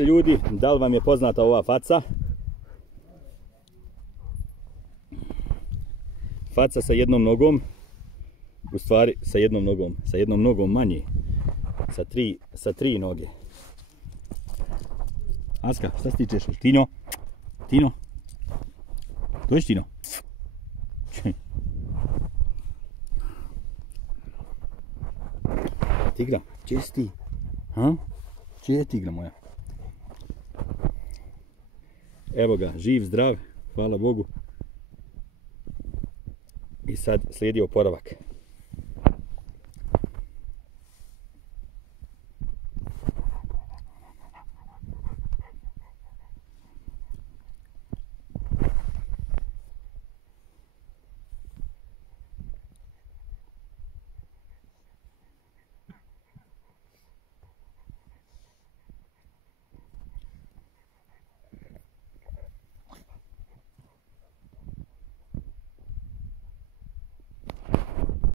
Ljudi, da li vam je poznata ova faca? Faca sa jednom nogom, u stvari sa jednom nogom manje, sa tri noge. Aska, šta se ti češeš? Tino? Dođi Tino. Tigra, gdje si ti? Gdje je tigra moja? Evo ga, živ, zdrav, hvala Bogu. I sad slijedi oporavak.